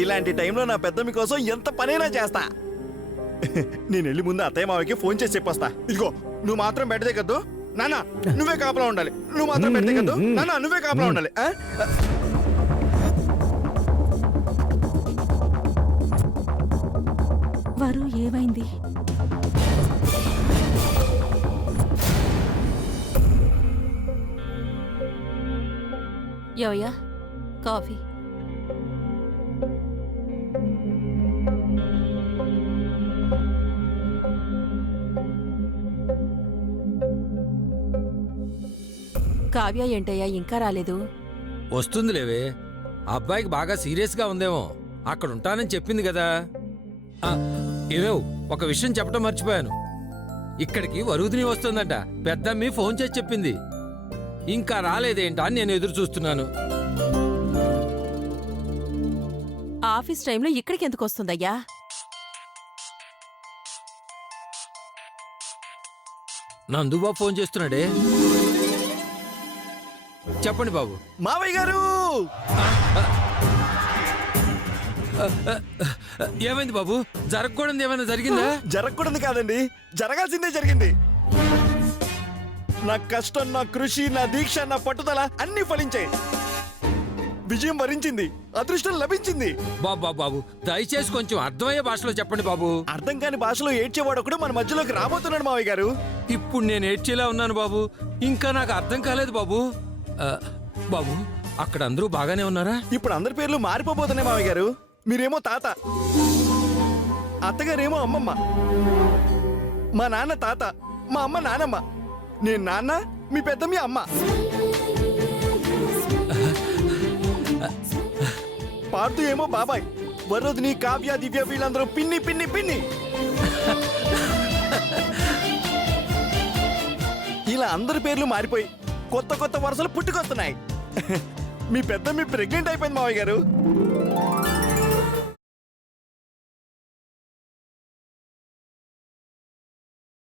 ఇలాంటి టైంలో నా పెద్దమ్మి కోసం ఎంత పనైనా చేస్తా. నేను వెళ్ళి ముందు అత్తయ్య మావయ్యకి ఫోన్ చేసి చెప్పొస్తా. ఇదిగో నువ్వు మాత్రం బెడ్ దిగద్దు నాన్న, నువ్వే కాపలా ఉండాలి. నువ్వు మాత్రం బెడ్ దిగద్దు నాన్న, నువ్వే కాపలా ఉండాలి. వరు ఏమైంది? యోయా కాఫీ. కావ్య ఏంటయ్యా ఇంకా రాలేదు? వస్తుందిలేవే, అబ్బాయికి బాగా సీరియస్గా ఉందేమో. అక్కడ ఉంటానని చెప్పింది కదా. ఏమేవ్, ఒక విషయం చెప్పడం మర్చిపోయాను. ఇక్కడికి వరుదిని వస్తుందట. పెద్దమ్మి ఫోన్ చేసి చెప్పింది. ఇంకా రాలేదేంటా అని నేను ఎదురు చూస్తున్నాను. ఆఫీస్ టైంలో ఇక్కడికి ఎందుకు వస్తుందయ్యా? నందుబాబు ఫోన్ చేస్తున్నాడే. చెప్పండి బాబు. మావయ్య గారు ఏమైంది బాబు? జరగకూడదు ఏమైనా జరిగిందా? జరగకూడదు కాదండి, జరగాల్సిందే జరిగింది. నా కష్టం, నా కృషి, నా దీక్ష, నా పట్టుదల అన్ని ఫలించాయి. విజయం వరించింది, అదృష్టం లభించింది. బాబు దయచేసి కొంచెం అర్థమయ్యే భాషలో చెప్పండి బాబు. అర్థం కాని భాషలో ఏడ్చేవాడొకడు మన మధ్యలోకి రాబోతున్నాడు మావయ్య గారు. ఇప్పుడు నేను ఏడ్చేలా ఉన్నాను బాబు. ఇంకా నాకు అర్థం కాలేదు బాబు. బాబు, అక్కడ అందరూ బాగానే ఉన్నారా? ఇప్పుడు అందరి పేర్లు మారిపోబోతున్నాయి మావయ్య గారు. మీరేమో తాత, అత్తగారేమో అమ్మమ్మ, మా నాన్న తాత, మా అమ్మ నానమ్మ, నేను నాన్న, మీ పెద్దమ్మ అమ్మ. పాడుతూ ఏమో బాబాయ్, వరుదిని, కావ్య, దివ్య వీళ్ళందరూ పిన్ని పిన్ని పిన్ని. ఇలా అందరి పేర్లు మారిపోయి కొత్త కొత్త వరుసలు పుట్టుకొస్తున్నాయి. మీ పెద్దమ్మ ప్రెగ్నెంట్ అయిపోయింది మావయ్య గారు.